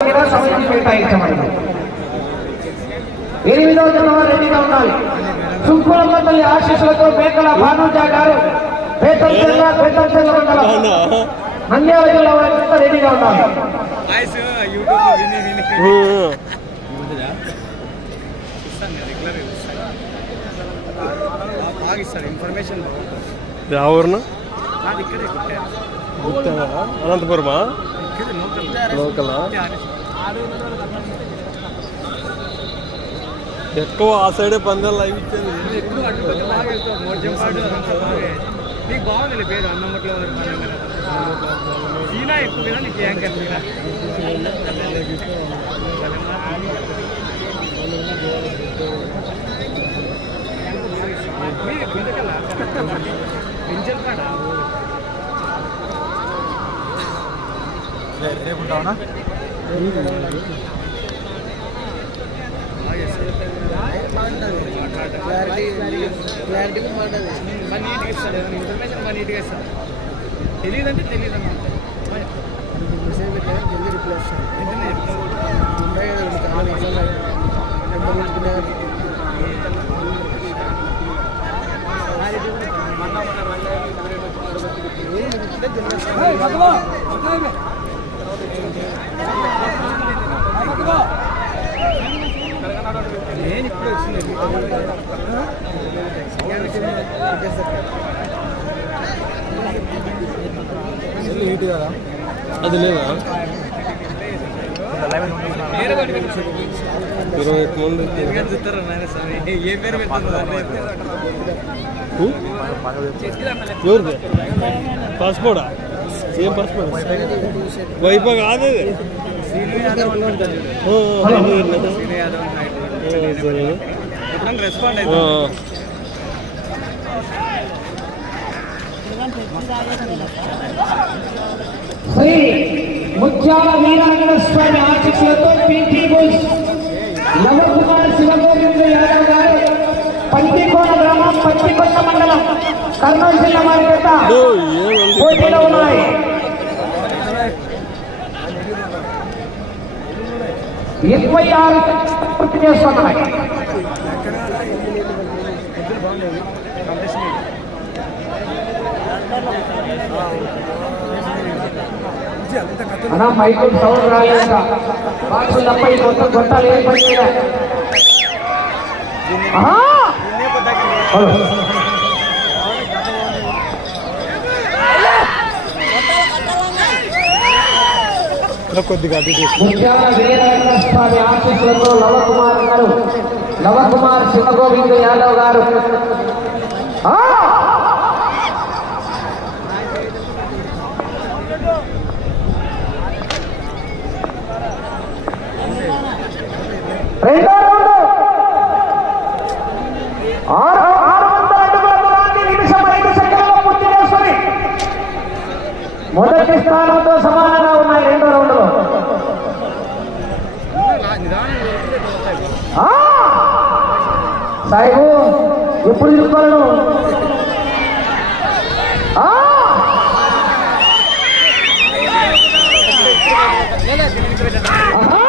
మీద సమయం కేటాయించబడింది ఎనిమిదవ జనవరి రెడీగా ఉండాలి సుంకులమ్మ తల్లి ఆశీస్సులతో మేకల భానుజా గారు పేతం పేతం మండలం నంద్యాల జిల్లా రెడీగా ఉండాలి ఇన్ఫర్మేషన్ రావు ఇక్కడే అనంతపురమా? లోకల్? ఎక్కువ ఆ సైడే పందాలు లైవ్ ఇచ్చేది. నీకు బాగుంది పేరు అన్నమట్లో సీనా ఎక్కువ నీకు యాంకర్ సీనా పింఛన్ కాడా రేపు ఉంటావునా? క్లారిటీ క్లారిటీ మాట్లాడదు బాగా నీట్గా ఇన్ఫర్మేషన్ నీట్గా తెలియదు తెలియదు అన్నమాట మెసేజ్ జల్దీ రిప్లై వెంటనే ఉంటాయి కదా నెంబర్ ఉంటున్నాయి అది లేదా? ఇరవై ఒక్క మంది? ఎవరిది? పాస్పోర్టా? ఏం పాస్పోర్ట్. వైఫా కాదు అది శ్రీను అయితే శ్రీ ముత్యాల వీరాంజన స్వామి ఆశీస్సులతో పీటీ బుల్స్ నవకుమార్ శివగోవింద యాదవ్ గారు పంతికోన గ్రామం పంతికొండ మండలం కర్నూలు జిల్లా వారి చేత ఓ, ఏమండి పోటీలో ఉన్నాయి ఇరవై ఆరు పూర్తి చేస్తున్నాయి అన్నా మైకుల్ సౌండ్ రాలేక బాక్సు తప్ప ఈ మొత్తం గొట్టాలు ఏం పని. కొద్దిగా స్వామి ఆశీస్సులతో లవకుమార్ గారు లవకుమార్ శివగోవింద యాదవ్ గారు. రెండో రౌండ్ ఆరు ఆరు వందల అడుగుల దూరాన్ని నిమిషం ఐదు సెకండ్లలో పూర్తి చేసుకుని మొదటి స్థానంతో సమానంగా ఉన్నాయి రెండో రౌండ్లో. సాయిబు ఎప్పుడు తిరుగుకోలను ఆ! ఆహా!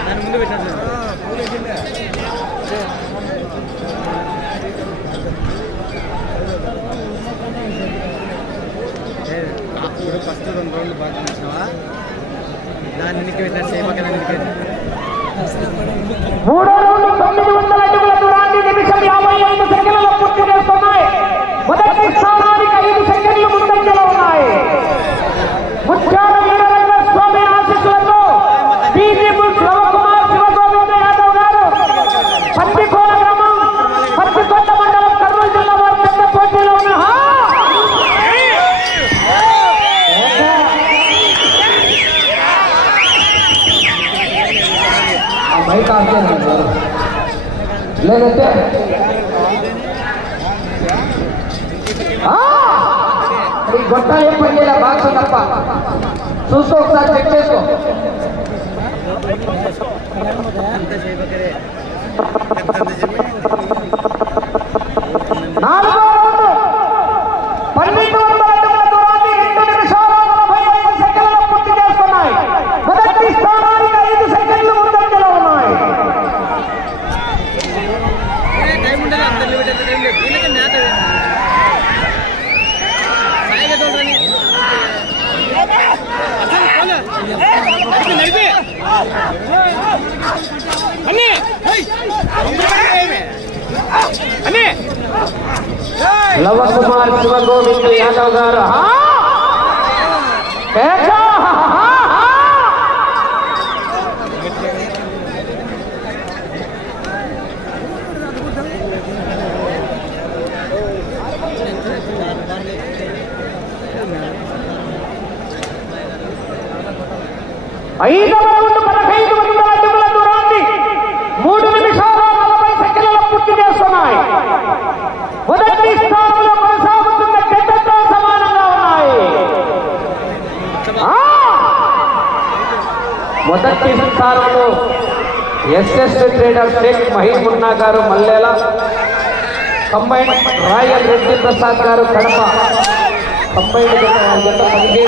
దాని ముందు పెట్టినట్టు ఇప్పుడు ఫస్ట్ రెండు రోజులు బాగా చూసినావా దాన్ని వెనక్కి పెట్టిన సేపకన వెనక్కి మూడో రౌండ్ తొమ్మిది వందల అడుగుల దూరాన్ని నిమిషం యాభై ఐదు సెకండ్లలో పూర్తి చేస్తున్నాయి. మొదటి స్థానానికి ఐదు సెకండ్లు ఈ గొట్ట ఏం పని చేయలే బాక్స్ తప్ప చూసుకో ఒకసారి చెక్ చేసుకో. అంత సేపకరే నాలుగో రౌండ్ పన్నెండు వందల అడుగుల దూరాన్ని రెండు నిమిషాల అన్నీ అన్నీ లవ కుమార్ శివ గోవింద్ యాదవ్ గారు ఆ! కేక! ఐదవ రౌండ్ పదహైదు వందల అడుగుల దూరాన్ని మూడు నిమిషాల నలభై సెకండ్ల పూర్తి చేస్తున్నాయి మొదటి స్థానంలో కొనసాగుతున్న గడ్డతో సమానంగా ఉన్నాయి ఆ! మొదటి స్థానంలో SS trader Sheikh Mahimunna garu Mallela combine royal Reddy Prasad garu Kadapa. Combine జత వారి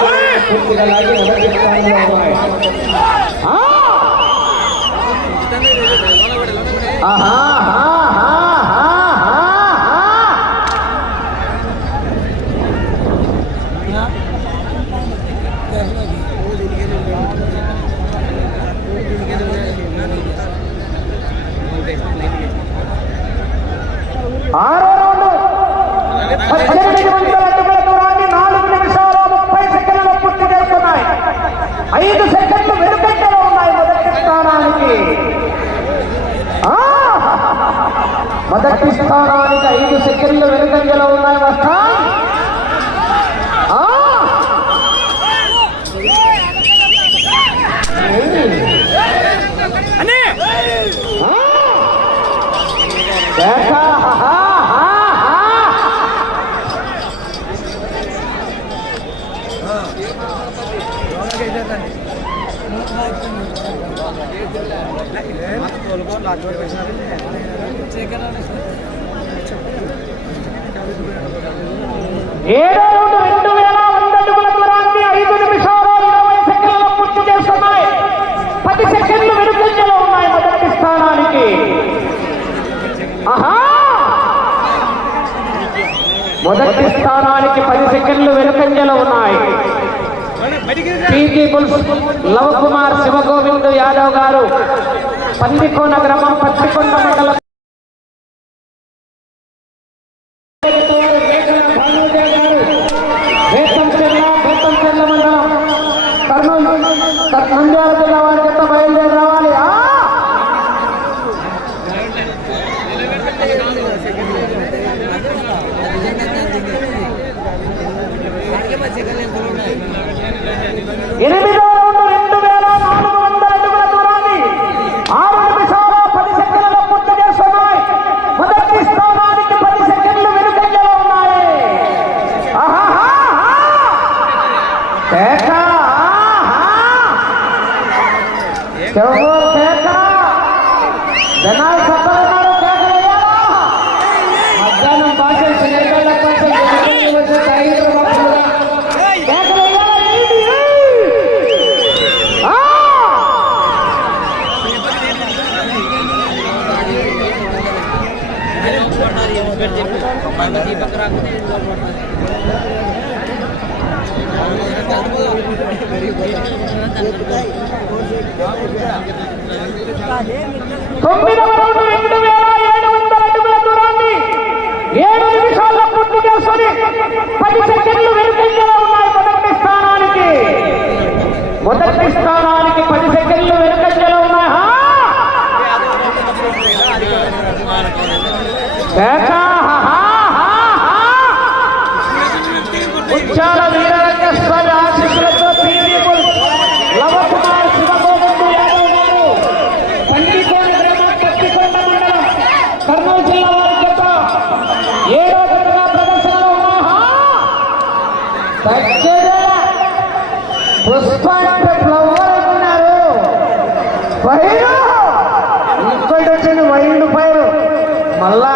పూర్తిగా లాగి మొదటి స్థానంలో ఉన్నాయి. ఆహా, ఆరో రౌండ్ పద్దెనిమిది వందల అడుగుల దూరాన్ని నాలుగు నిమిషాల ముప్పై సెకండ్లు పూర్తి చేస్తున్నాయి ఐదు సెకండ్లు వెనుకంజలో ఉన్నాయి మొదటి స్థానానికి ఆ! మొదటి స్థానానికి ఐదు సెకండ్లు వెనుకంజలో ఉన్నాయి వస్తా అన్నీ ఏడో రెండు వేల వంద అడుగుల దూరాన్ని ఐదు నిమిషాలు ఇరవై సెకండ్లు పూర్తి చేస్తున్నాయి పది సెకండ్లు వెనుకంజలో ఉన్నాయి. మొదటి స్థానానికి ఆహా మొదటి స్థానానికి పది సెకండ్లు వెనుకంజలో ఉన్నాయి. పీజీ లవ్ కుమార్ శివగోవింద్ యాదవ్ గారు. పందికోన గ్రామం పత్తికొండ మండలం జనాలు సఫలన్నారు మధ్యాహ్నం భాష శ్రీకళ్ళ కోసం সংবিধান తగ్గేదేలా ఫ్లవర్ ఇక్కడ వైండ్ మళ్ళా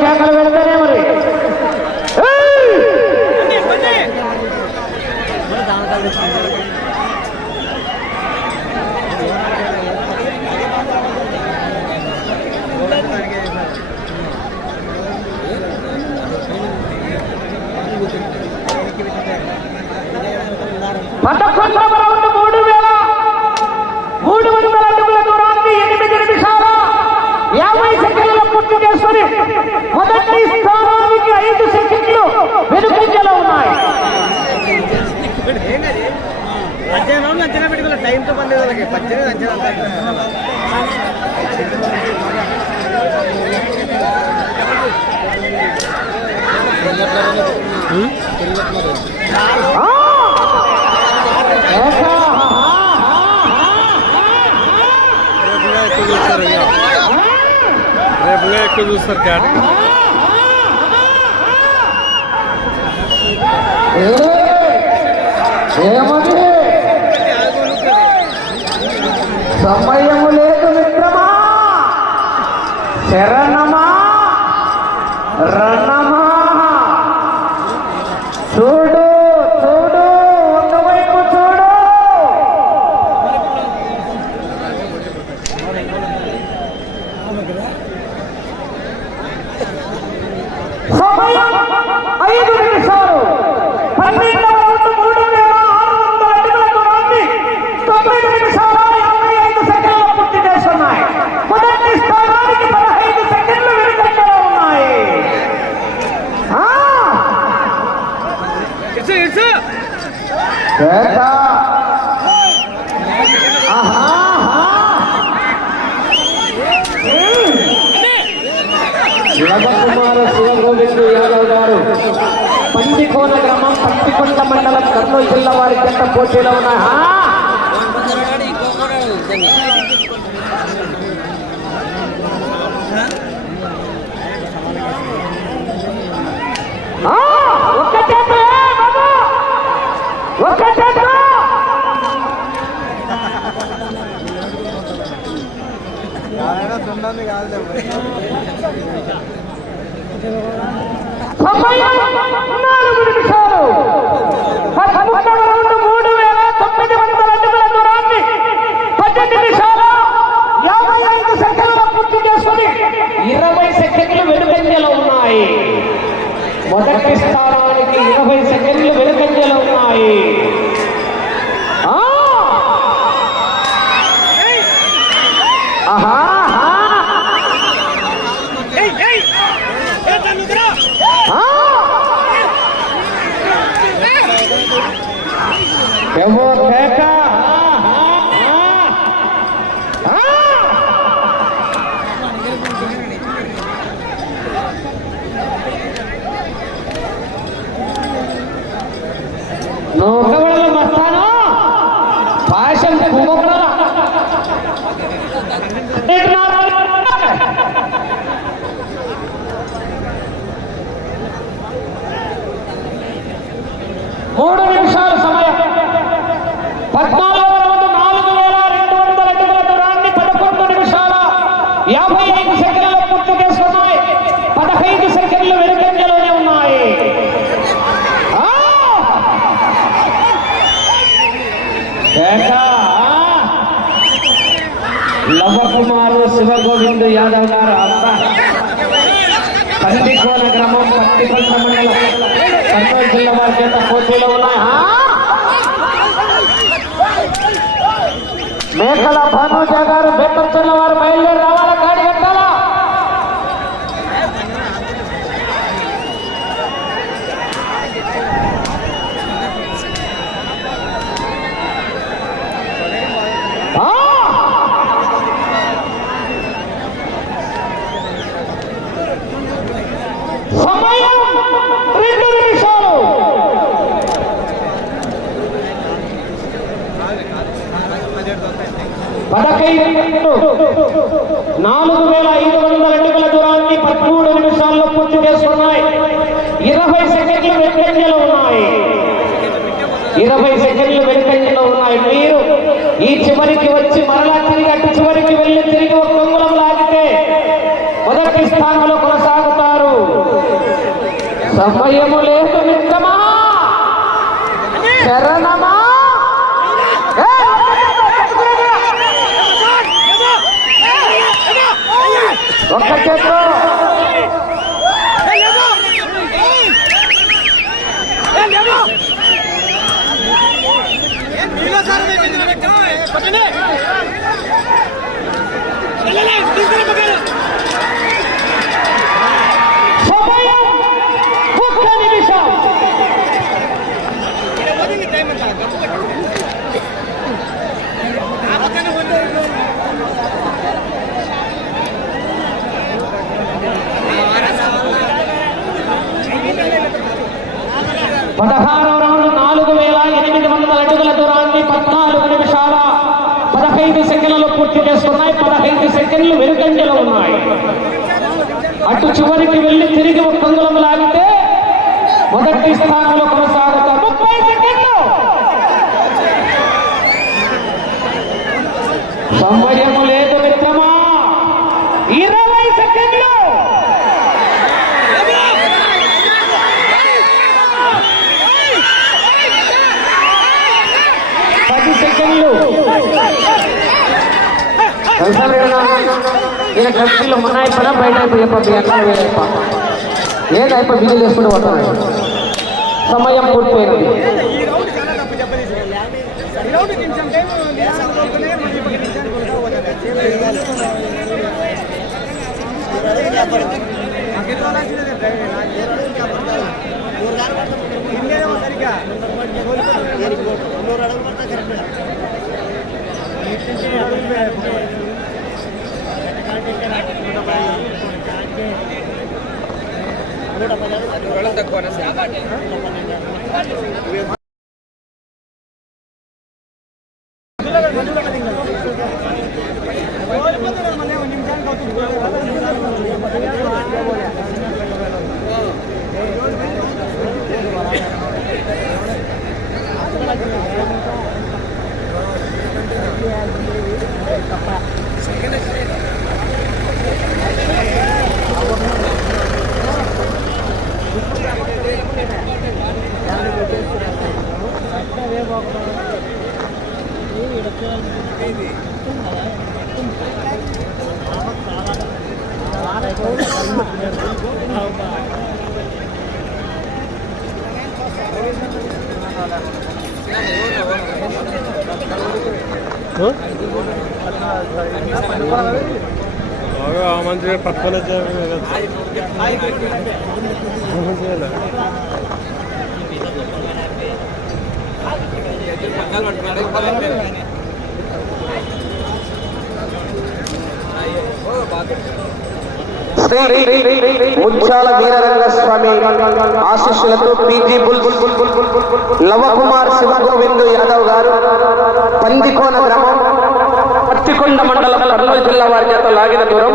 Gracias. పద్దెనిమిది రోజులు అంచనా పెట్టుకోవాలి టైంతో పని లేదు వాళ్ళకి పద్దెనిమిది అంచనా ఆ ఎక్కువ చూస్తారు క్యాట్ ఏమది సమయము లేదు మిత్రమా శరణమా రణమా చూడు చూడు ఒకవైపు చూడు సమయం ఐదు నిమిషాలు పన్నెండవ రౌండ్ మూడు వేల ఆరు వందల అడుగుల దూరాన్ని తొమ్మిది నిమిషాల యాభై ఐదు సెకండ్ల పూర్తి చేస్తున్నాయి మొదటి స్థానానికి పదహైదు సెకండ్లు వెనుకంజలో ఉన్నాయి ఆ! ఇట్స్ ఇట్స్ వేట. ఆహా, ఆహా. శివకుమార శివగోవిందు యాదవ్ గారు పందికోన గ్రామం పత్తికొండ మండలం కర్నూలు జిల్లా వారి జంట పోటీలో ఉన్నాయి ఆ! ఆ! నాలుగు నిమిషాలు పదకొండవ రౌండ్ మూడు వేల తొమ్మిది వందల అడుగుల దూరాన్ని పది నిమిషాల యాభై ఐదు సెకండ్ల పూర్తి చేసుకుని ఇరవై సెకండ్లు వెనుకంజలో ఉన్నాయి మొదటి స్థానానికి ఇరవై సెకండ్లు వెనుకంజలో ఉన్నాయి ఆ! ఆహా ఆహా. ఏయ్ ఏయ్ ఏ తన్నుద్రా ఆ! ఏవో కేక ఆ! నువ్వు ఒకవేళ వస్తాను పాయసం కుంభకరా మూడు నిమిషాల సమయం పద్నాలుగు రౌండ్ నాలుగు వేల రెండు వందల అడుగుల దూరాన్ని పదకొండు నిమిషాల యాభై ఐదు సెకండ్ల పూర్తి చేసుకున్నాయి పదహైదు సెకండ్లు వెనుకంజలోనే ఉన్నాయి ఆ! ఏకా! లవకుమారు శివగోవింద్ యాదవ్ గారు అబ్బా పందికోన గ్రామం పత్తికొండ మండలం. కర్నూలు జిల్లా వారి చేత పోటీలో ఉన్నాయి. మేకల భానుజ గారు బెక్కచ్చున్న వారు బయలుదేరి రావాలా గాడి కట్టాలా ఆ! సమయం రెండు నిమిషాలు పదకైదు నాలుగు వేల ఐదు వందల అడుగుల దూరాన్ని పదమూడు నిమిషాల్లో పూర్తి చేసుకున్నాయి ఇరవై సెకండ్లు వెనుకంజలో ఉన్నాయి. ఇరవై సెకండ్లు వెనుకంజలో ఉన్నాయి. మీరు ఈ చివరికి వచ్చి మరలా తిరిగి అటు చివరికి వెళ్ళి తిరిగి ఒక కొంగులం లాగితే మొదటి స్థానంలో కొనసాగుతారు సమయము లేదు. ఒక్క చేతిలో సమయం ఒక్క నిమిషం పదహారవ రౌండ్ నాలుగు వేల ఎనిమిది వందల అడుగుల దూరాన్ని పద్నాలుగు నిమిషాల పదహైదు సెకండ్లలో పూర్తి చేస్తున్నాయి. పదహైదు సెకండ్లు వెనుకంజలో ఉన్నాయి. అటు చివరికి వెళ్ళి తిరిగి ఒక అంగుళం లాగితే మొదటి స్థానంలో కొనసాగుతారు. ముప్పై సెకండ్లు లేదు మిత్రమా ఇరవై సెకండ్లు పది సెకండ్లు ఈయన కమిటీలో మన అయిపోయినా బయట అయిపోయి ఎట్లా వేయప్ప ఏది అయిపోయి బిజీ చేసుకుంటూ పోతాను సమయం పూర్తయింది ఈ రౌండ్ చాలా తప్పు చెప్పలేదు ఈ మంచిగా చేయాలి శ్రీ ముత్యాల వీరరంగ స్వామి ఆశీస్సులతో పీజీ బుల్ లవకుమార్ శివగోవిందు యాదవ్ గారు పందికోన గ్రామం పత్తికొండ మండలం కర్నూలు జిల్లా వారి చేత లాగిన దూరం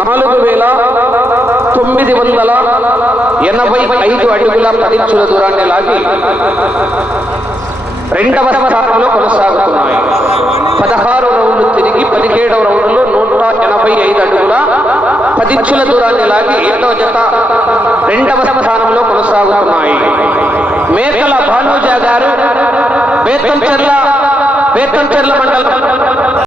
నాలుగు వేల తొమ్మిది వందల ఎనభై ఐదు అడుగుల పరీక్షల దూరాన్ని లాగి రెండవ స్థానంలో కొనసాగుతున్నాయి. పదహారు రౌండ్లు తిరిగి పదిహేడవ రౌండ్లో నూట ఎనభై ఐదు అడుగుల పదిచ్చుల దూరాన్ని లాగి రెండవ జత రెండవ స్థానంలో కొనసాగుతున్నాయి. మేకల భానుజా గారు బేతంచెర్ల బేతంచెర్ల మండలం.